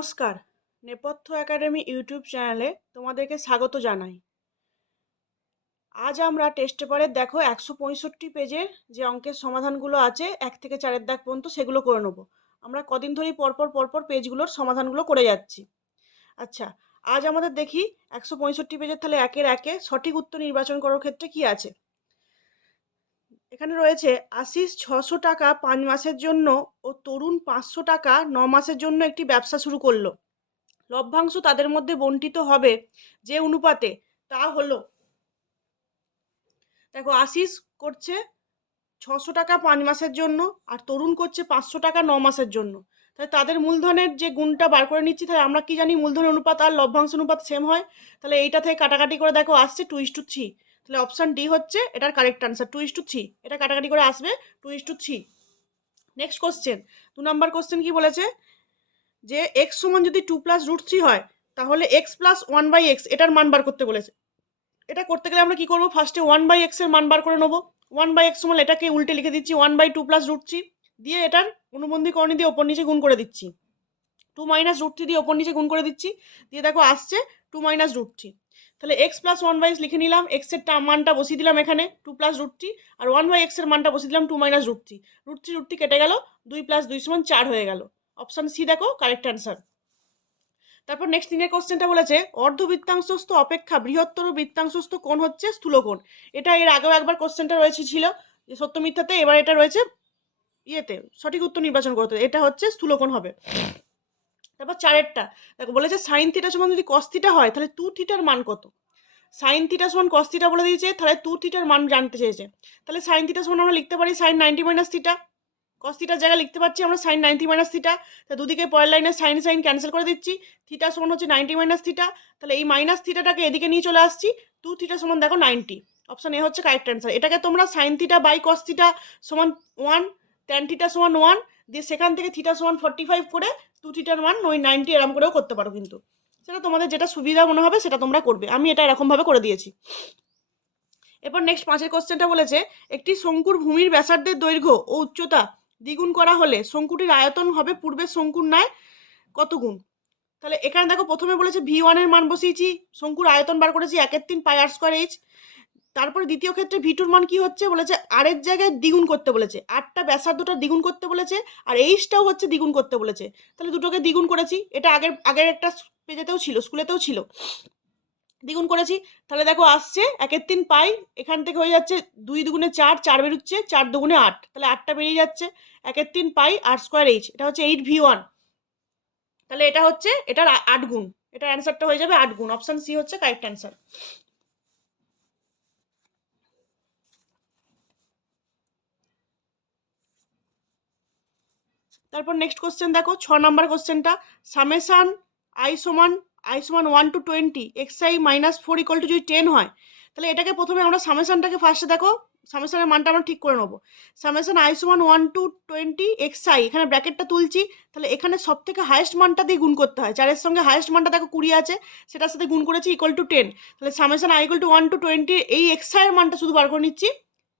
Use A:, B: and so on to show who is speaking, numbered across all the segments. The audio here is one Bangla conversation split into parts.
A: নমস্কার। নেপথ্য একাডেমি ইউটিউব চ্যানেলে তোমাদেরকে স্বাগত জানাই। আজ আমরা টেস্ট পেপারের দেখো একশো পঁয়ষট্টি পেজের যে অঙ্কের সমাধানগুলো আছে, এক থেকে চারের দাগ পর্যন্ত সেগুলো করে নেব। আমরা কদিন ধরেই পরপর পরপর পেজগুলোর সমাধানগুলো করে যাচ্ছি। আচ্ছা আজ আমাদের দেখি একশো পঁয়ষট্টি পেজের তাহলে একের একে সঠিক উত্তর নির্বাচন করার ক্ষেত্রে কি আছে? এখানে রয়েছে, আশিস ছশো টাকা পাঁচ মাসের জন্য ও তরুণ পাঁচশো টাকা ন মাসের জন্য একটি ব্যবসা শুরু করল। লভ্যাংশ তাদের মধ্যে বন্টিত হবে যে অনুপাতে তা হলো। দেখো, আশিস করছে ছশো টাকা পাঁচ মাসের জন্য আর তরুণ করছে পাঁচশো টাকা ন মাসের জন্য। তাহলে তাদের মূলধনের যে গুণটা বার করে নিচ্ছি, তাহলে আমরা কি জানি মূলধনের অনুপাত আর লভ্যাংশ অনুপাত সেম হয়? তাহলে এইটা থেকে কাটাকাটি করে দেখো, আসছে টু ইস টু থ্রি তাহলে অপশান ডি হচ্ছে এটার correct answer two is to three এটা কাটাকাটি করে আসবে two is to three next question দু নম্বর কোশ্চেন কি বলেছে? যে এক্স সমান যদি টু প্লাস রুট থ্রি হয়, তাহলে x plus one by x এটার মান বার করতে বলেছে। এটা করতে গেলে আমরা কি করব? ফার্স্টে ওয়ান বাই এক্সের মান বার করে নেব। ওয়ান বাই এক্স সমান এটাকে উল্টে লিখে দিচ্ছি one by two plus root three দিয়ে এটার অনুবন্ধী করণী দিয়ে ওপর নিচে গুণ করে দিচ্ছি। টু মাইনাস রুট থ্রি দিয়ে ওপর নিচে গুণ করে দিচ্ছি। দিয়ে দেখো, আসছে টু মাইনাস রুট থ্রি তাহলে এক্স প্লাস ওয়ান বাই লিখে নিলাম এক্সের মানটা বসিয়ে দিলাম এখানে টু প্লাস রুট থ্রি আর ওয়ান বাই এক্সের মানটা বসিয়ে দিলাম two minus root three root three root three কেটে গেল, দুই প্লাস দুই সমান চার হয়ে গেল। অপশান সি দেখো কারেক্ট অ্যান্সার তারপর নেক্সট দিনের কোশ্চেনটা বলেছে, অর্ধবৃত্তাংশস্থ অপেক্ষা বৃহত্তর বৃত্তাংশস্থ কোণ হচ্ছে স্থূলকোণ। এটা এর আগেও একবার কোশ্চেনটা রয়েছে ছিল, যে সত্য মিথ্যাতে, এবার এটা রয়েছে ইয়েতে, সঠিক উত্তর নির্বাচন করতে। এটা হচ্ছে স্থূলকোণ হবে। তারপর চারেরটা। দেখো, বলেছে সাইন থিটা সমান যদি কস থিটা হয়, তাহলে টু থিটার মান কত? সাইন থিটা সমান কস থিটা বলে দিয়েছে, তাহলে টু থিটার মান জানতে চেয়েছে। তাহলে সাইন থিটা সমান আমরা লিখতে পারি sine ninety minus theta cos থিটার জায়গায় লিখতে পারছি আমরা সাইন নাইনটি মাইনাস থিটা তা দুদিকে পরের লাইনে সাইন সাইন ক্যান্সেল করে দিচ্ছি। থিটা সমান হচ্ছে নাইনটি মাইনাস থিটা তাহলে এই মাইনাস থিটাটাকে এদিকে নিয়ে চলে আসছি। টু থিটা সমান দেখো নাইনটি অপশন এ হচ্ছে কারেক্ট অ্যান্সার এটাকে তোমরা sine theta by cos theta সমান ওয়ান ট্যান থিটা সমান ওয়ান দিয়ে সেখান থেকে থিটা সমান ফর্টি ফাইভ করে টু থিটার মান ওই নাইনটি এরম করেও করতে পারো কিন্তু। সেটা তোমাদের যেটা সুবিধা মনে হবে সেটা তোমরা করবে। আমি এটা এরকমভাবে করে দিয়েছি। এরপর নেক্সট পাঁচের কোশ্চেনটা বলেছে, একটি শঙ্কুর ভূমির ব্যাসার্ধের দৈর্ঘ্য ও উচ্চতা দ্বিগুণ করা হলে শঙ্কুটির আয়তন হবে পূর্বের শঙ্কুর ন্যায় কত গুণ? তাহলে এখানে দেখো প্রথমে বলেছে ভি ওয়ানের মান বসিয়েছি, শঙ্কুর আয়তন বার করেছি একের তিন পাই আর স্কোয়ার এইচ তারপরে দ্বিতীয় ক্ষেত্রে ভিটুর মান কি হচ্ছে বলেছে, আরেক জায়গায় দ্বিগুণ করতে বলেছে। আটটা ব্যাসার্ধটা দ্বিগুণ করতে বলেছে আর এইচটাও হচ্ছে দ্বিগুণ করতে বলেছে। তাহলে দুটোকে দ্বিগুণ করেছি, এটা আগের আগের একটা পেজেতেও ছিল, স্কুলেতেও ছিল। দ্বিগুণ করেছি, তাহলে দেখো আসছে, একের তিন পাই, এখান থেকে হয়ে যাচ্ছে দুই দুগুণে চার চার বেরোচ্ছে, চার দুগুণে আট। তাহলে আটটা বেরিয়ে যাচ্ছে, একের তিন পাই আট স্কোয়ার এইচ এটা হচ্ছে এইট ভি ওয়ান তাহলে এটা হচ্ছে, এটার আট গুণ, এটার অ্যান্সারটা হয়ে যাবে আট গুণ অপশান সি হচ্ছে কারেক্ট অ্যান্সার তারপর নেক্সট কোশ্চেন দেখো, ছ নাম্বার কোশ্চেনটা সামেশান আই সমান আই সমান one to twenty x I minus four equal to যদি টেন হয়, তাহলে এটাকে প্রথমে আমরা সামেশানটাকে ফার্স্টে দেখো সামেশানের মানটা আমরা ঠিক করে নেব। সামেশান আই সমান one to twenty x I এখানে ব্র্যাকেটটা তুলছি, তাহলে এখানে সব থেকে হায়েস্ট মানটা দিয়ে গুণ করতে হয়। চারের সঙ্গে হায়েস্ট মানটা দেখো কুড়ি আছে, সেটার সাথে গুণ করেছি ইকুয়াল টু টেন তাহলে summation I equal to one to twenty এই এক্স আইয়ের মানটা শুধু বার করে নিচ্ছি।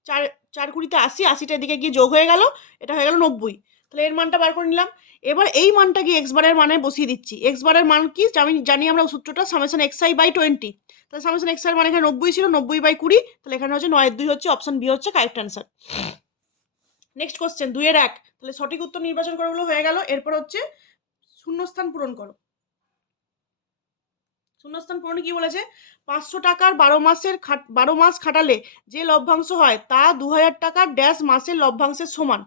A: চার চার কুড়িতে আশি, আশিটার দিকে গিয়ে যোগ হয়ে গেল, এটা হয়ে গেল নব্বই। তাহলে এর মানটা বার করে নিলাম। এবার এই মানটা গিয়ে এক্স বারের মানে বসিয়ে দিচ্ছি। এক্স বারের মান কি? আমি জানি আমরা সূত্রটা summation x I by twenty তাহলে সামেশন এক্স আই মানে এখানে নব্বই ছিল, নব্বই বাই কুড়ি। তাহলে এখানে হচ্ছে নয়ের দুই হচ্ছে অপশন বি হচ্ছে কারেক্ট অ্যান্সার নেক্সট কোশ্চেন দুইয়ের এক। তাহলে সঠিক উত্তর নির্বাচন করাগুলো হয়ে গেল। এরপর হচ্ছে শূন্যস্থান পূরণ করো। শূন্যস্থান পূরণে কি বলেছে? পাঁচশো টাকার বারো মাসের বারো মাস খাটালে যে লভ্যাংশ হয়, তা দু হাজার টাকার ড্যাশ মাসের লভ্যাংশের সমান।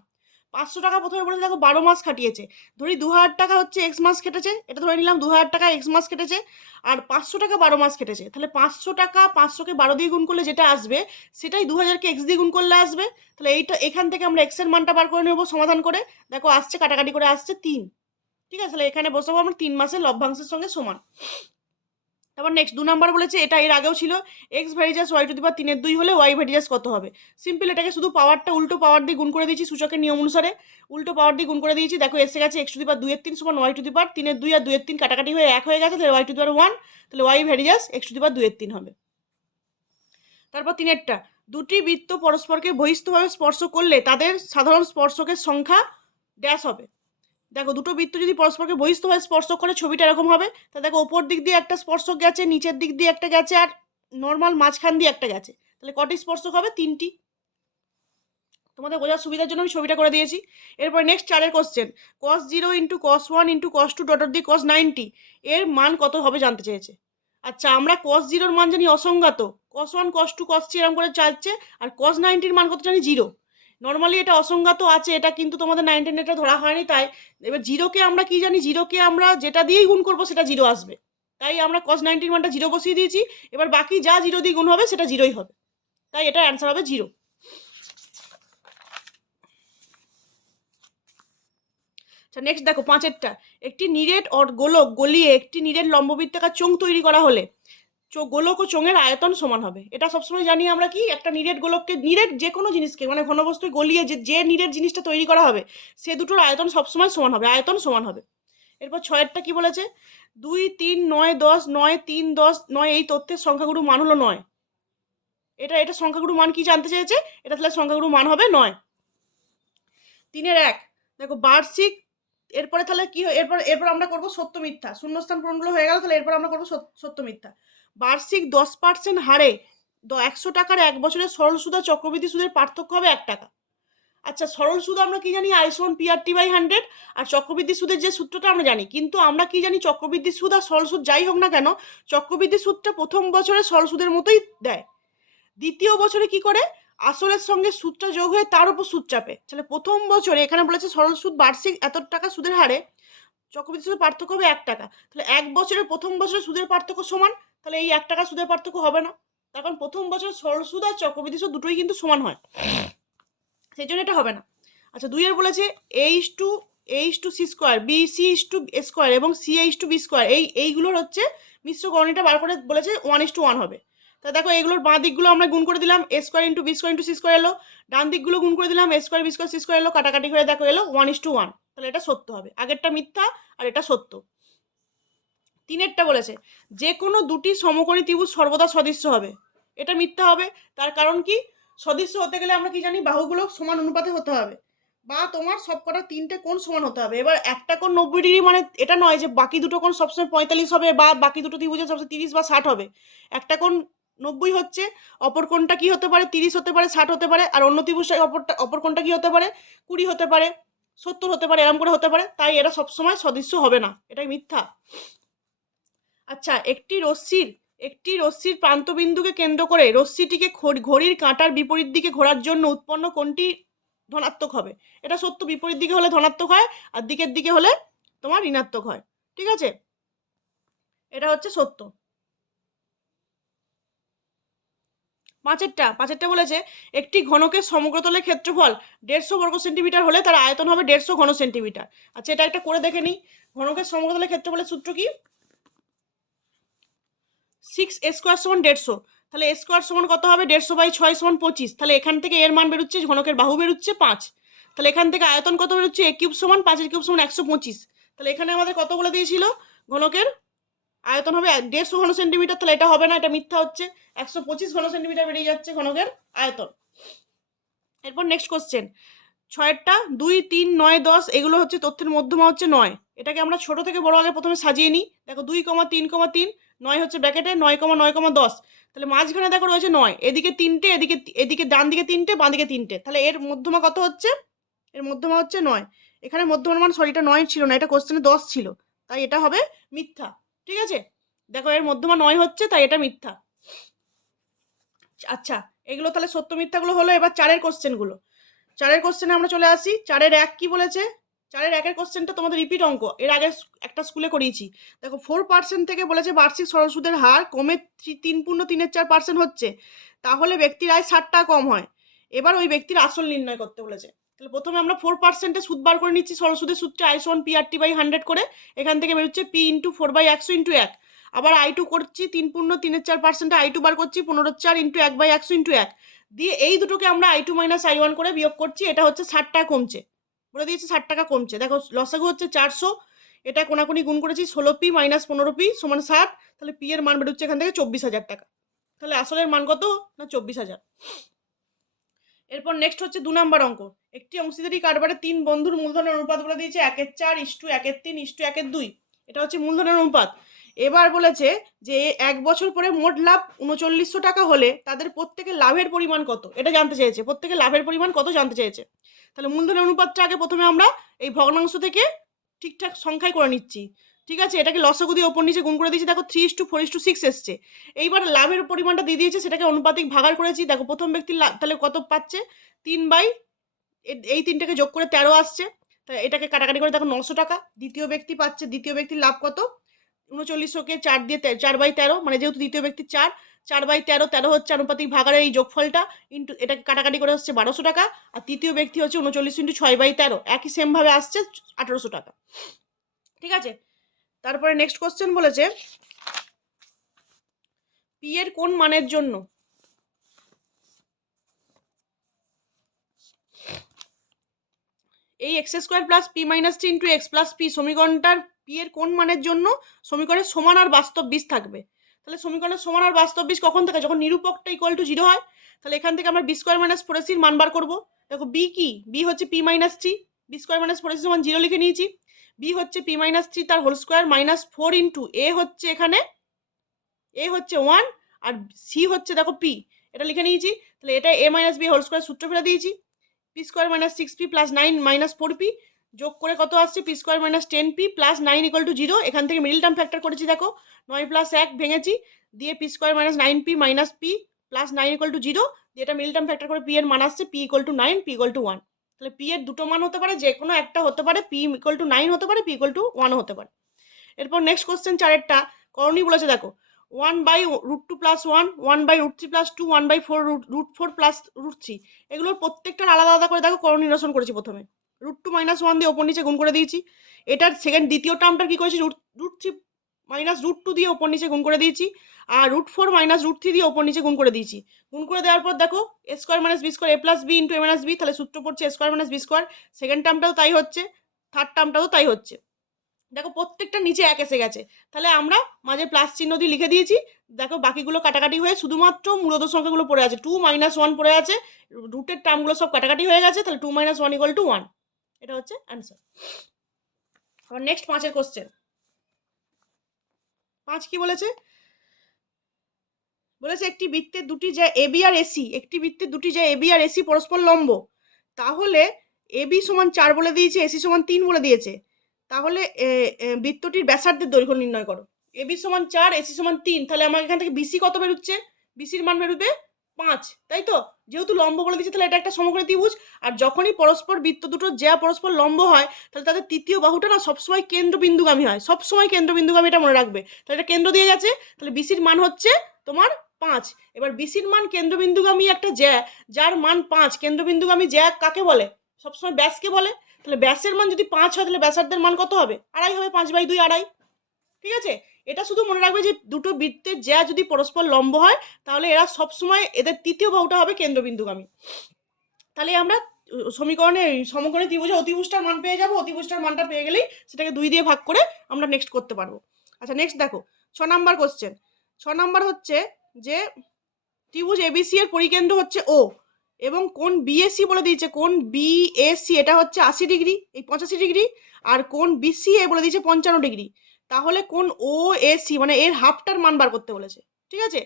A: পাঁচশো টাকা প্রথমে বলেছে, দেখো বারো মাস খাটিয়েছে। ধরি দু হাজার টাকা হচ্ছে এক্স মাস কেটেছে এটা ধরে নিলাম দু হাজার টাকা এক্স মাস কেটেছে আর পাঁচশো টাকা বারো মাস কেটেছে তাহলে পাঁচশো টাকা পাঁচশোকে বারো দিয়ে গুণ করলে যেটা আসবে, সেটাই দু হাজারকে এক্স দিয়ে গুণ করলে আসবে। তাহলে এইটা, এখান থেকে আমরা এক্সের মানটা বার করে নেব সমাধান করে। দেখো, আসছে, কাটাকাটি করে আসছে তিন। ঠিক আছে, তাহলে এখানে বসাবো আমরা তিন মাসের লভ্যাংশের সঙ্গে সমান। তারপর নেক্সট দু নাম্বার বলেছে, এটা এর আগেও ছিল x varies as y to the power তিনের দুই হলে ওয়াই ভ্যারিজাস কত হবে? সিম্পল এটাকে শুধু পাওয়ারটা উল্টো পাওয়ার দিয়ে গুণ করে দিয়েছি সূচকের নিয়ম অনুসারে। উল্টো পাওয়ার দিয়ে গুণ করে দিয়েছি, দেখো এসে গেছে এক্স টু দি দুইয়ের তিন সমান ওয়াই টু দি তিনের দুই আর দুইয়ের তিন কাটাকাটি হয়ে এক হয়ে গেছে, তাহলে ওয়াই টু দি ওয়ান তাহলে y varies as x to the দুইয়ের তিন হবে। তারপর তিনেরটা, দুটি বৃত্ত পরস্পরকে বহিস্থভাবে স্পর্শ করলে তাদের সাধারণ স্পর্শকের সংখ্যা ড্যাশ হবে। দেখো দুটো বৃত্ত যদি পরস্পরকে বহিস্থভাবে স্পর্শ করে ছবিটা এরকম হবে। তা দেখো ওপর দিক দিয়ে একটা স্পর্শক গেছে, নিচের দিক দিয়ে একটা গেছে, আর নর্মাল মাঝখান দিয়ে একটা গেছে। তাহলে কটি স্পর্শক হবে? তিনটি। তোমাদের বোঝার সুবিধার জন্য আমি ছবিটা করে দিয়েছি। এরপর নেক্সট চারের question cos zero into cos one into cos two dot দিয়ে কস নাইনটি এর মান কত হবে জানতে চেয়েছে? আচ্ছা আমরা কস জিরোর মান জানি অসংজ্ঞাত। Cos one cos two cos three এরকম করে চাচ্ছে আর কস নাইনটির মান কত জানি জিরো নর্মালি এটা অসংজ্ঞাত আছে, এটা কিন্তু তোমাদের নাইনটিন এটা ধরা হয়নি, তাই এবার জিরোকে আমরা কি জানি জিরোকে আমরা যেটা দিয়েই গুণ করব সেটা জিরো আসবে। তাই আমরা কস নাইনটিন ওয়ানটা জিরো বসিয়ে দিয়েছি, এবার বাকি যা জিরো দিয়ে গুণ হবে সেটা জিরোই হবে। তাই এটা অ্যান্সার হবে জিরো আচ্ছা নেক্সট দেখো, পাঁচেরটা। একটি নিরেট গোলক গলিয়ে একটি নিরেট লম্ববৃত্তাকার চোঙ তৈরি করা হলে গোলক ও চোঙের আয়তন সমান হবে। এটা সবসময় জানি আমরা কি, একটা নিরেট গোলককে, নিরেট যে কোনো জিনিসকে মানে ঘনবস্তু গলিয়ে যে যে নিরেট জিনিসটা তৈরি করা হবে, সে দুটোর আয়তন সবসময় সমান হবে, আয়তন সমান হবে। এরপর ছয়েরটা কি বলেছে? দুই, তিন, নয়, দশ, নয়, তিন, দশ, নয়, এই তথ্যের সংখ্যাগুরু মান হলো নয়। এটা এটা সংখ্যাগুরু মান কি জানতে চেয়েছে? এটা তাহলে সংখ্যাগুরু মান হবে নয়। তিনের এক, দেখো বার্ষিক, এরপরে তাহলে কি এরপর এরপর আমরা করব সত্য মিথ্যা। শূন্যস্থান পূরণগুলো হয়ে গেল, তাহলে এরপর আমরা করব সত্য মিথ্যা। বার্ষিক দশ পার্সেন্ট হারে একশো টাকার এক বছরের সরল সুদ আর চক্রবৃদ্ধি সুদের পার্থক্য হবে এক টাকা। আচ্ছা সরল সুদ আমরা কি জানি? আইসন পিআরটি বাই হান্ড্রেড আর চক্রবৃদ্ধি সুদের যে সূত্রটা আমরা জানি, কিন্তু আমরা কি জানি চক্রবৃদ্ধি সুদ আর সরল সুদ যাই হোক না কেন, চক্রবৃদ্ধি সুদটা প্রথম বছরে সরল সুদের মতোই দেয়। দ্বিতীয় বছরে কি করে? আসলের সঙ্গে সুদটা যোগ হয়ে তার উপর সুদ চাপে। তাহলে প্রথম বছরে এখানে বলেছে সরল সুদ বার্ষিক এত টাকা সুদের হারে চক্রবৃদ্ধি সুদের পার্থক্য হবে এক টাকা। তাহলে এক বছরের প্রথম বছরে সুদের পার্থক্য সমান তাহলে এই এক টাকা সুদের পার্থক্য হবে না। কারণ প্রথম বছর সরল সুদ আর চক্রবৃদ্ধি সুদ দুটোই কিন্তু সমান হয়। সেই জন্য এটা হবে না। আচ্ছা দুইয়ের বলেছে H two H two C square B C is to square এবং C H two B square এই, এইগুলোর হচ্ছে মিশ্র গণিটা বার করে বলেছে ওয়ান ইস টু ওয়ান হবে। তা দেখো, এগুলোর বাঁ দিকগুলো আমরা গুণ করে দিলাম A square into B square into C square এলো। ডান দিকগুলো গুণ করে দিলাম A square B square C square এলো, কাটাকাটি করে দেখো, এলো ওয়ান ইস টু ওয়ান তাহলে এটা সত্য হবে। আগেরটা মিথ্যা আর এটা সত্য। তিনেরটা বলেছে, যে কোনো দুটি সমকোণী ত্রিভুজ সর্বদা সদৃশ্য হবে। এটা মিথ্যা হবে, তার কারণ কি? সদৃশ্য হতে গেলে আমরা কি জানি? বাহুগুলো সমান অনুপাতে হতে হবে। বা তোমার সবকটা তিনটে কোণ সমান হতে হবে। এবার একটা কোণ নব্বই ডিগ্রি মানে এটা নয় যে বাকি দুটো কোণ সবসময় পঁয়তাল্লিশ হবে বা বাকি দুটো ত্রিভুজের সবসময় তিরিশ বা ষাট হবে। একটা কোণ নব্বই হচ্ছে, অপর কোণটা কি হতে পারে? তিরিশ হতে পারে, ষাট হতে পারে, আর অন্য ত্রিভুজটা অপরটা, অপর কোণটা কি হতে পারে? কুড়ি হতে পারে, সত্তর হতে পারে, এরম করে হতে পারে। তাই এরা সবসময় সদৃশ্য হবে না। এটাই মিথ্যা। আচ্ছা একটি রশ্মির একটি রশ্মির প্রান্তবিন্দুকে কেন্দ্র করে রশ্মিটিকে ঘড়- ঘড়ির কাঁটার বিপরীত দিকে ঘোরার জন্য উৎপন্ন কোনটি ধনাত্মক হবে? এটা সত্য, বিপরীত দিকে হলে ধনাত্মক হয় আর দিকের দিকে হলে তোমার ঋণাত্মক হয়, ঠিক আছে? এটা হচ্ছে সত্য। পাঁচেরটা পাঁচেরটা বলেছে, একটি ঘনকের সমগ্রতলের ক্ষেত্রফল দেড়শো বর্গ সেন্টিমিটার হলে তার আয়তন হবে দেড়শো ঘন সেন্টিমিটার। আচ্ছা এটা একটা করে দেখে নিই। ঘনকের সমগ্রতলের ক্ষেত্রফলের সূত্র কি? সিক্স স্কোয়ার সমান দেড়শো তাহলে স্কোয়ার সমান কত হবে? দেড়শো বাই ছয় সমান পঁচিশ। তাহলে এখান থেকে এর মান বেরোচ্ছে ঘনকের বাহু বেরোচ্ছে পাঁচ। তাহলে এখান থেকে আয়তন কত বেরোচ্ছে? এ কিউব সমান পাঁচের কিউব সমান একশো পঁচিশ। তাহলে এখানে আমাদের কত বলে দিয়েছিল? ঘনকের আয়তন হবে দেড়শো ঘন সেন্টিমিটার তাহলে এটা হবে না, এটা মিথ্যা হচ্ছে। একশো পঁচিশ ঘন সেন্টিমিটার বেরিয়ে যাচ্ছে ঘনকের আয়তন। এরপর নেক্সট কোশ্চেন ছয়েরটা দুই, তিন, নয়, দশ, এগুলো হচ্ছে তথ্যের মধ্যমা হচ্ছে নয়। এটাকে আমরা ছোট থেকে বড় আগে প্রথমে সাজিয়ে নিই। দেখো দুই কমা তিন কমা তিন নয় হচ্ছে ব্র্যাকেটে নয় কমা নয় কমা দশ। তাহলে মাঝখানে দেখো রয়েছে নয়। এদিকে তিনটে, এদিকে এদিকে ডান দিকে তিনটে বাঁ দিকে তিনটে। তাহলে এর মধ্যমা কত হচ্ছে? এর মধ্যমা হচ্ছে নয়। এখানে মধ্যমার মান সরি এটা নয় ছিল না, এটা কোশ্চেনে দশ ছিল। তাই এটা হবে মিথ্যা। ঠিক আছে? দেখো এর মধ্যমা নয় হচ্ছে, তাই এটা মিথ্যা। আচ্ছা এগুলো তাহলে সত্য মিথ্যাগুলো হলো এবার চারের কোশ্চেনগুলো চারের কোশ্চেনে আমরা চলে আসি। চারের এক কি বলেছে? চারের একের কোশ্চেনটা তোমাদের রিপিট অঙ্ক। এর আগে একটা স্কুলে করিয়েছি। দেখো ফোর পার্সেন্ট থেকে বলেছে বার্ষিক সরল সুদের হার, কমে তিন পূর্ণ তিনের চার পার্সেন্ট হচ্ছে। তাহলে ব্যক্তির আয় ষাট টাকা কম হয়। এবার ওই ব্যক্তির আসল নির্ণয় করতে বলেছে। তাহলে প্রথমে আমরা ফোর পার্সেন্টে সুদ বার করে নিচ্ছি সরল সুদের সূত্রে I is one P R T by hundred করে। এখান থেকে বেরোচ্ছে পি ইন্টু ফোর বাই একশো ইন্টু এক। আবার আই টু করছি, তিন পূর্ণ তিনের চার পার্সেন্টে আই টু বার করছি, পনেরো চার ইন্টু এক বাই একশো ইন্টু এক। দিয়ে এই দুটোকে আমরা I two minus I one করে বিয়োগ করছি, এটা হচ্ছে ষাট টাকা কমছে। বলে দিয়েছি ষাট টাকা কমছে। দেখো, লসাগু হচ্ছে চারশো, এটা কোনাকুনি গুণ করেছি ষোলো পি মাইনাস পনেরো পি সমান ষাট, তাহলে পি এর মান বেরোচ্ছে এখান থেকে চব্বিশ হাজার টাকা। তাহলে আসলের মান কত? না চব্বিশ হাজার। এরপর নেক্সট হচ্ছে দু নম্বর অঙ্ক। একটি অংশীদারি কারবারে তিন বন্ধুর মূলধনের অনুপাত বলে দিয়েছে একের চার ইস্টু একের তিন ইস্টু একের দুই। এটা হচ্ছে মূলধনের অনুপাত। এবার বলেছে যে এক বছর পরে মোট লাভ উনচল্লিশশো টাকা হলে তাদের প্রত্যেকের লাভের পরিমাণ কত? এটা জানতে চেয়েছে। প্রত্যেকের লাভের পরিমাণ কত জানতে চেয়েছে? তাহলে মূলধনের অনুপাতটা আগে প্রথমে আমরা এই ভগ্নাংশ থেকে ঠিকঠাক সংখ্যায় করে নিচ্ছি। ঠিক আছে? এটাকে লসগু ওপর নিচে গুণ করে দিয়েছি। দেখো three is to four is to six এসছে। এইবার লাভের পরিমাণটা দিয়ে দিয়েছে, সেটাকে অনুপাতিক ভাগার করেছি। দেখো প্রথম ব্যক্তির লাভ তাহলে কত পাচ্ছে? তিন বাই এই তিনটাকে যোগ করে তেরো আসছে। তা এটাকে কাটাকাটি করে দেখো নশো টাকা। দ্বিতীয় ব্যক্তি পাচ্ছে, দ্বিতীয় ব্যক্তির লাভ কত? উনচল্লিশশোকে চার দিয়ে চার বাই তেরো মানে যেহেতু দ্বিতীয় ব্যক্তি চার চার বাই তেরো তেরো হচ্ছে আনুপাতিক ভাগার এই যোগফলটা ইন্টু এটাকে কাটাকাটি করে হচ্ছে বারোশো টাকা, আর তৃতীয় ব্যক্তি হচ্ছে উনচল্লিশ ইন্টু ছয় বাই তেরো, একই সেমভাবে আসছে আঠারোশো টাকা। ঠিক আছে? তারপরে নেক্সট কোশ্চেন বলেছে পি এর কোন মানের জন্য? এই x square plus P minus three into x plus P সমীকরণটার P এর কোন মানের জন্য সমীকরণের সমান আর বাস্তব বিশ থাকবে? তাহলে সমীকরণের সমান আর বাস্তব বিশ কখন থাকে? যখন নিরূপকটা ইকুয়াল টু জিরো হয়, তাহলে এখান থেকে আমরা বি স্কোয়ার মাইনাস ফোর এসির মান বার করব। দেখো বি কি? বি হচ্ছে P minus three B square minus four AC সমান জিরো লিখে নিয়েছি। বি হচ্ছে পি মাইনাস থ্রি তার whole square minus four into A হচ্ছে এখানে এ হচ্ছে ওয়ান আর সি হচ্ছে দেখো পি এটা লিখে নিয়েছি। তাহলে এটা A minus B whole square সূত্র ফেলে দিয়েছি। P square minus six P plus nine minus four P যোগ করে কত আসছে? P square minus ten P plus nine equal to zero এখান থেকে মিডিল টার্ম ফ্যাক্টর করেছি, দেখো। নয় প্লাস এক ভেঙেছি, দিয়ে P square minus nine P minus P plus nine equal to zero দিয়ে এটা মিডিল টার্ম ফ্যাক্টর করে পি এর মান আসছে P equal to nine P equal to one তাহলে পি এর দুটো মান হতে পারে যে কোনো একটা হতে পারে পি ইকুয়াল টু নাইন হতে পারে পি ইকুয়াল টু ওয়ান হতে পারে। এরপর নেক্সট কোশ্চেন চারেরটা, করণী বলেছে, দেখো। One by root two plus one one by root three plus two one by four root root four plus root three এগুলোর প্রত্যেকটার আলাদা আলাদা করে, দেখো, করণ নিরসন করেছি প্রথমে। রুট টু মাইনাস ওয়ান দিয়ে ওপর নিচে গুণ করে দিয়েছি। এটার সেকেন্ড দ্বিতীয় টার্মটা কি করেছি? Root root three minus root two দিয়ে ওপর নিচে গুণ করে দিয়েছি। আর root four minus root three দিয়ে ওপর নিচে গুণ করে দিয়েছি। গুণ করে দেওয়ার পর দেখো A square minus B square A plus B into A minus B তাহলে সূত্র পড়ছে A square minus B square second টার্মটাও তাই হচ্ছে থার্ড টার্মটাও তাই হচ্ছে। দেখো, প্রত্যেকটা নিচে এক এসে গেছে। তাহলে আমরা মাঝে প্লাস চিহ্ন দিয়ে লিখে দিয়েছি। দেখো, বাকিগুলো কাটাকাটি হয়ে শুধুমাত্র মূলত সংখ্যাগুলো পড়ে আছে। টু মাইনাস ওয়ান পড়ে আছে রুটের টার্মগুলো সব কাটাকাটি হয়ে গেছে, তাহলে two minus one equal to one এটা হচ্ছে অ্যান্সার নেক্সট পাঁচের কোশ্চেন পাঁচ কি বলেছে? বলেছে একটি বৃত্তের দুটি যে এবি আর এসি একটি বৃত্তের দুটি যে এবি আর এসি পরস্পর লম্ব। তাহলে এবি সমান চার বলে দিয়েছে এসি সমান তিন বলে দিয়েছে। তাহলে বৃত্তটির ব্যাসার্ধের দৈর্ঘ্য নির্ণয় করো। এবি সমান চার এসি সমান তিন। তাহলে আমার এখান থেকে বিসি কত বেরোচ্ছে? বিসির মান বেরোবে পাঁচ, তাই তো? যেহেতু লম্ব বলে দিচ্ছে তাহলে এটা একটা সমকোণী ত্রিভুজ। আর যখনই পরস্পর বৃত্ত দুটো যা পরস্পর লম্ব হয়, তাহলে তাদের তৃতীয় বাহুটা না সবসময় কেন্দ্রবিন্দুগামী হয়। সবসময় কেন্দ্রবিন্দুগামী এটা মনে রাখবে। তাহলে এটা কেন্দ্র দিয়ে গেছে। তাহলে বিসির মান হচ্ছে তোমার পাঁচ। এবার বিসির মান কেন্দ্রবিন্দুগামী একটা জ্যা, যার মান পাঁচ, কেন্দ্রবিন্দুগামী জ্যা কাকে বলে? সবসময় ব্যাসকে বলে। তাহলে ব্যাসের মান যদি পাঁচ হয়, তাহলে ব্যাসার্ধের মান কত হবে? আড়াই হবে, পাঁচ বাই দুই আড়াই। ঠিক আছে? এটা শুধু মনে রাখবে যে দুটো বৃত্তের জ্যা যদি পরস্পর লম্ব হয়, তাহলে এরা সবসময় এদের তৃতীয় বাহুটা হবে কেন্দ্রবিন্দুগামী। তাহলে আমরা সমীকরণে সমকরণে ত্রিভুজে, অতিভুজটার মান পেয়ে যাব, অতিভুজটার মানটা পেয়ে গেলেই সেটাকে দুই দিয়ে ভাগ করে আমরা নেক্সট করতে পারব। আচ্ছা নেক্সট দেখো, ছ নাম্বার কোশ্চেন ছ নাম্বার হচ্ছে যে ত্রিভুজ এবিসি এর পরিকেন্দ্র হচ্ছে ও এবং কোন বিএসসি বলে দিয়েছে কোন বিএসসি এটা হচ্ছে আশি ডিগ্রি, এই পঁচাশি ডিগ্রি, আর কোন বিসিএ বলে দিয়েছে পঞ্চান্ন ডিগ্রি। তাহলে কোন ও এসি মানে এর হাফটার মান বার করতে বলেছে। ঠিক আছে?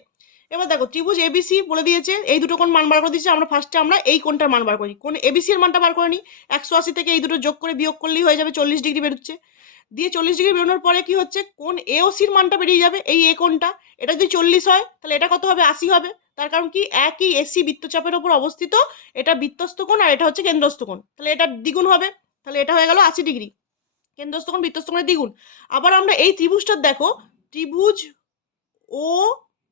A: এবার দেখো, ত্রিভুজ এবিসি বলে দিয়েছে, এই দুটো কোন মান বার করে দিয়েছে, আমরা ফার্স্টে আমরা এই কোনটার মান বার করি। কোন এবিসি এর মানটা বার করে নিই একশো আশি থেকে এই দুটো যোগ করে বিয়োগ করলেই হয়ে যাবে চল্লিশ ডিগ্রি বেরোচ্ছে। দিয়ে চল্লিশ ডিগ্রি বেরোনোর পরে কি হচ্ছে? কোন এওসির মানটা বেরিয়ে যাবে এই এ কোনটা এটা যদি চল্লিশ হয়, তাহলে এটা কত হবে? আশি হবে। তার কারণ কি? একই এসি বৃত্তচাপের ওপর অবস্থিত, এটা বৃত্তস্থ কোণ আর এটা হচ্ছে কেন্দ্রস্থ কোণ। তাহলে এটা দ্বিগুণ হবে। তাহলে এটা হয়ে গেল আশি ডিগ্রি। কেন্দ্রস্থ কোণ বৃত্তস্থ কোণের দ্বিগুণ। আবার আমরা এই ত্রিভুজটার দেখো, ত্রিভুজ ও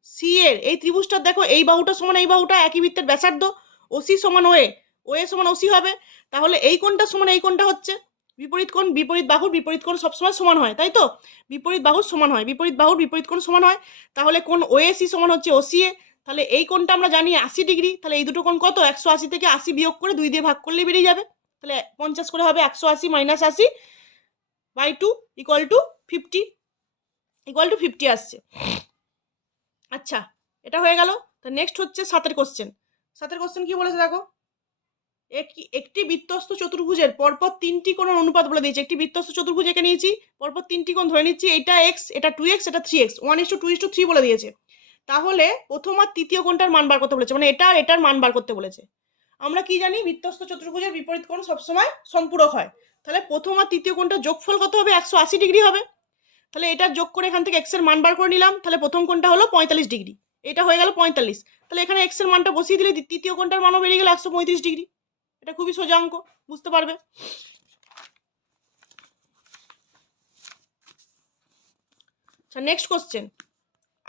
A: সি এর, এই ত্রিভুজটার দেখো, এই বাহুটা সমান এই বাহুটা, একই বৃত্তের ব্যাসার্ধ, ও সি সমান ওয়ে এ সমান ওসি হবে। তাহলে এই কোণটা সমান, এই কোণটা হচ্ছে বিপরীত কোণ, বিপরীত বাহুর বিপরীত কোণ সবসময় সমান হয়, তাই তো? বিপরীত বাহুর সমান হয়, বিপরীত বাহুর বিপরীত কোণ সমান হয়। তাহলে কোণ ওএসি সমান হচ্ছে ওসিএ তাহলে এই কোণটা আমরা জানি আশি ডিগ্রি, তাহলে এই দুটো কোণ কত? একশো আশি থেকে আশি বিয়োগ করে দুই দিয়ে ভাগ করলেই বেরিয়ে যাবে। তাহলে পঞ্চাশ করে হবে একশো আশি মাইনাস আশি by two equal to fifty equal to fifty আসছে। আচ্ছা এটা হয়ে গেল। তো নেক্সট হচ্ছে সাতের কোশ্চেন সাতের কোশ্চেন কি বলেছে দেখো? একটি- বৃত্তস্থ চতুর্ভুজের পরপর তিনটি কোণের অনুপাত বলে দিয়েছে। একটি বৃত্তস্থ চতুর্ভুজ এঁকে নিয়েছি, পরপর তিনটি কোণ ধরে নিচ্ছি, এটা এক্স এটা টু এক্স এটা three x one is to two is to three বলে দিয়েছে। তাহলে প্রথম আর তৃতীয় কোণটার মান বার করতে বলেছে মানে এটা আর এটার মান বার করতে বলেছে। আমরা কি জানি বৃত্তস্থ চতুর্ভুজের বিপরীত কোণ সবসময় সম্পূরক হয়। তাহলে প্রথম আর তৃতীয় কোণটার যোগফল কত হবে? একশো আশি ডিগ্রি হবে। তাহলে এটা যোগ করে এখান থেকে এক্সের মান বার করে নিলাম। তাহলে প্রথম কোণটা হলো পঁয়তাল্লিশ ডিগ্রি। এটা হয়ে গেল পঁয়তাল্লিশ। তাহলে এখানে এক্সের মানটা বসিয়ে দিলে তৃতীয় কোণটার মানও বেরিয়ে গেল একশো পঁয়ত্রিশ ডিগ্রি। এটা খুবই সোজা অঙ্ক, বুঝতে পারবে? আচ্ছা নেক্সট কোশ্চেন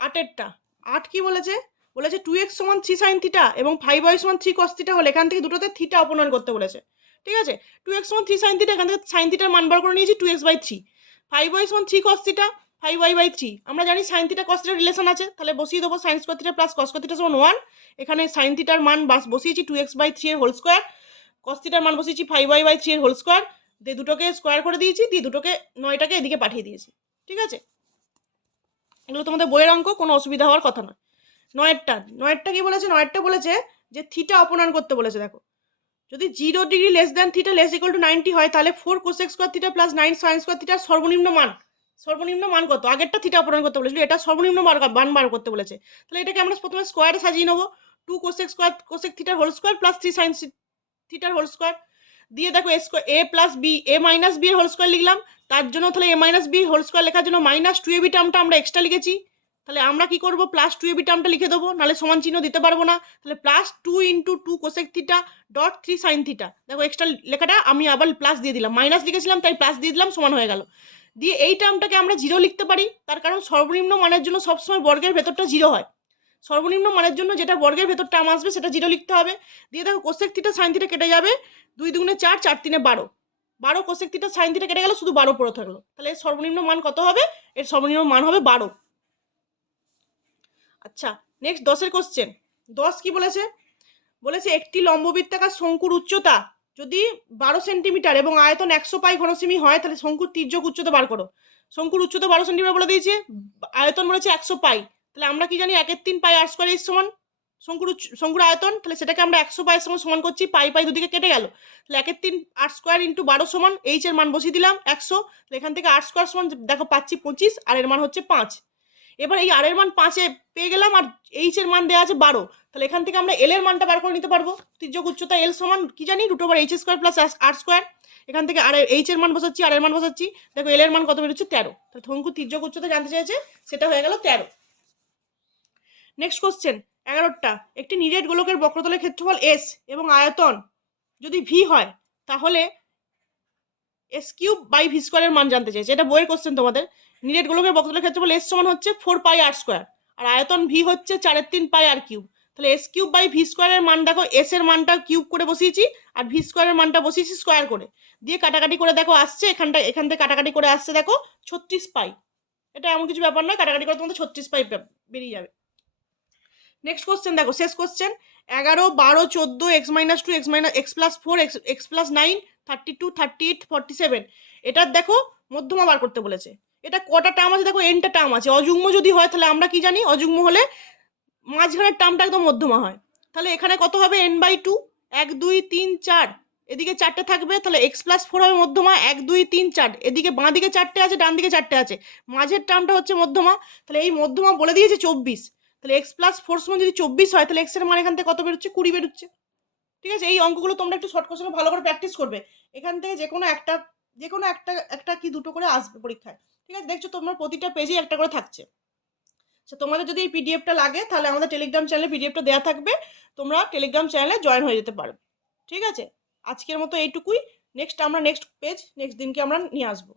A: আটেরটা। আট কি বলেছে? বলেছে টু এক্স সমান থ্রি সাইন থিটা এবং ফাইভ ওয়াই সমান থ্রি কস থিটা হলে এখান থেকে দুটোতে থিটা অপনয়ন করতে বলেছে। ঠিক আছে? টু এক্স সমান থ্রি সাইন থিটা এখান থেকে সাইন থিটার মান বার করে নিয়েছি two x by three five y সমান three cos theta five y by three আমরা জানি সাইন থিটা কস থিটার রিলেশন আছে। তাহলে বসিয়ে দেবো sine square theta plus cos theta সমান ওয়ান এখানে সাইন থিটার মান বাস বসিয়েছি টু এক্স বাই থ্রি এর হোল স্কোয়ার কস থিটার মান বসিয়েছি ফাইভ ওয়াই বাই থ্রি এর হোল স্কোয়ার দিয়ে দুটোকে স্কোয়ার করে দিয়েছি। দিয়ে দুটোকে নয়টাকে এদিকে পাঠিয়ে দিয়েছি। ঠিক আছে? এগুলো তোমাদের বইয়ের অঙ্ক, কোনো অসুবিধা হওয়ার কথা নয়। নয়েরটা নয়েরটা কি বলেছে? নয়েরটা বলেছে যে থিটা অপনয়ন করতে বলেছে, দেখো। যদি zero degree less than theta less equal to ninety হয়, তাহলে four cosec square theta plus nine sine square থিটার সর্বনিম্ন মান। সর্বনিম্ন মান কত? আগেরটা থিটা অপনয়ন করতে বলেছিল, এটা সর্বনিম্ন মান বার করতে বলেছে। তাহলে এটাকে আমরা প্রথমে স্কোয়ারে সাজিয়ে নেব। টু কোসেক স্কোয়ার কোসেক থিটার whole square plus three sine থিটার হোল স্কোয়ার দিয়ে দেখো A square A plus B A minus B এর হোল স্কোয়ার লিখলাম। তার জন্য তাহলে A minus B whole square লেখার জন্য মাইনাস টু এবি টার্মটা আমরা এক্সট্রা লিখেছি। তাহলে আমরা কি করব? প্লাস টু এবি টার্মটা লিখে দেবো, নাহলে সমান চিহ্ন দিতে পারব না। তাহলে plus two into two cosec theta dot three sine theta দেখো এক্সট্রা লেখাটা আমি আবার প্লাস দিয়ে দিলাম। মাইনাস লিখেছিলাম, তাই প্লাস দিয়ে দিলাম, সমান হয়ে গেল। দিয়ে এই টার্মটাকে আমরা জিরো লিখতে পারি। তার কারণ সর্বনিম্ন মানের জন্য সবসময় বর্গের ভেতরটা জিরো হয়। সর্বনিম্ন মানের জন্য যেটা বর্গের ভেতর টার্ম আসবে, সেটা জিরো লিখতে হবে। দিয়ে দেখো কোসেক থিটা সাইন থিটা কেটে যাবে দুই দুগুণে চার চার তিনে বারো। বারো কোসেক থিটা সাইন থিটা কেটে গেলে, শুধু বারো পড়ে থাকল। তাহলে এর সর্বনিম্ন মান কত হবে? এর সর্বনিম্ন মান হবে বারো। আচ্ছা নেক্সট দশের কোশ্চেন দশ কি বলেছে? বলেছে, একটি লম্ববৃত্তাকার শঙ্কুর উচ্চতা যদি বারো সেন্টিমিটার এবং আয়তন একশো পাই ঘনসেমি হয়, তাহলে শঙ্কুর তির্যক উচ্চতা বার করো। শঙ্কুর উচ্চতা বারো সেন্টিমিটার বলে দিয়েছে, আয়তন বলেছে একশো পাই। তাহলে আমরা কি জানি, একের তিন পাই আর স্কোয়ার এর সমান শঙ্কুর শঙ্কুর আয়তন? তাহলে সেটাকে আমরা একশো পাইয়ের সঙ্গে সমান করছি, পাই পাই দুদিকে কেটে গেল। তাহলে একের তিন আট স্কোয়ার ইন্টু বারো সমান এইচ এর মান বসিয়ে দিলাম একশো। এখান থেকে আট স্কোয়ার সমান, দেখো পাচ্ছি পঁচিশ আর এর মান হচ্ছে পাঁচ। এবার এই আর এর মান পাঁচে পেয়ে গেলাম আর এইচ এর মান দেওয়া আছে বারো। তাহলে এখান থেকে আমরা এল এর মানটা বার করে নিতে পারব। তির্যক উচ্চতা এল সমান কি জানি? Root over H square plus R square এখান থেকে আর এইচ এর মান বসাচ্ছি আর এর মান বসাচ্ছি। দেখো এল এর মান কত বেরোচ্ছে? তেরো। তাহলে থঙ্কু তির্যক উচ্চতা জানতে চাইছে সেটা হয়ে গেল তেরো। নেক্সট কোশ্চেন এগারোটা। একটি নিরেট গোলকের বক্রতলের ক্ষেত্রফল এস এবং আয়তন যদি ভি হয়, তাহলে এস কিউব বাই ভি স্কোয়ারের মান জানতে চাইছে। এটা বইয়ের কোশ্চেন তোমাদের। নিরেট গোলকের বক্রতলের ক্ষেত্রফল এস সমান হচ্ছে ফোর পাই আর স্কোয়ার আর আয়তন ভি হচ্ছে চারের তিন পাই আর কিউব তাহলে এস কিউব বাই ভি স্কোয়ারের মান দেখো এস এর মানটা কিউব করে বসিয়েছি, আর ভি স্কোয়ারের মানটা বসিয়েছি স্কোয়ার করে। দিয়ে কাটাকাটি করে দেখো আসছে, এখানটা, এখান থেকে কাটাকাটি করে আসছে দেখো ছত্রিশ পাই এটা এমন কিছু ব্যাপার নয়, কাটাকাটি করে তোমাদের ছত্রিশ পাই বেরিয়ে যাবে। নেক্সট কোশ্চেন দেখো, শেষ কোশ্চেন এগারো, বারো, চোদ্দ x minus two x minus x plus four x x plus nine thirty two thirty eight forty seven এটার দেখো মধ্যমা বার করতে বলেছে। এটা কটা টার্ম আছে? দেখো এনটা টার্ম আছে। অযুগ্ম যদি হয়, তাহলে আমরা কি জানি? অযুগ্ম হলে মাঝখানের টার্মটা একদম মধ্যমা হয়। তাহলে এখানে কত হবে? এন বাই টু এক, দুই, তিন, চার। এদিকে চারটে থাকবে, তাহলে এক্স প্লাস ফোর হবে মধ্যমা, এক, দুই, তিন, চার। এদিকে বাঁ দিকে চারটে আছে, ডান দিকে চারটে আছে। মাঝের টার্মটা হচ্ছে মধ্যমা। তাহলে এই মধ্যমা বলে দিয়েছে চব্বিশ। তাহলে এক্স প্লাস ফোর সময় যদি চব্বিশ হয়, তাহলে এক্সের মান এখান থেকে কত বেরোচ্ছে? কুড়ি বেরোচ্ছে। ঠিক আছে? এই অঙ্কগুলো তোমরা একটু শর্ট কোশ্চেনে ভালো করে প্র্যাকটিস করবে। এখান থেকে যে কোনো একটা যে কোনো একটা একটা কি দুটো করে আসবে পরীক্ষায়। ঠিক আছে? দেখছ তোমার প্রতিটা পেজে একটা করে থাকছে। আচ্ছা তোমাদের যদি এই পিডিএফটা লাগে, তাহলে আমাদের টেলিগ্রাম চ্যানেলে পিডিএফটা দেওয়া থাকবে। তোমরা টেলিগ্রাম চ্যানেলে জয়েন হয়ে যেতে পারবে ঠিক আছে? আজকের মতো এইটুকুই। নেক্সট আমরা নেক্সট পেজ নেক্সট দিনকে আমরা নিয়ে আসব।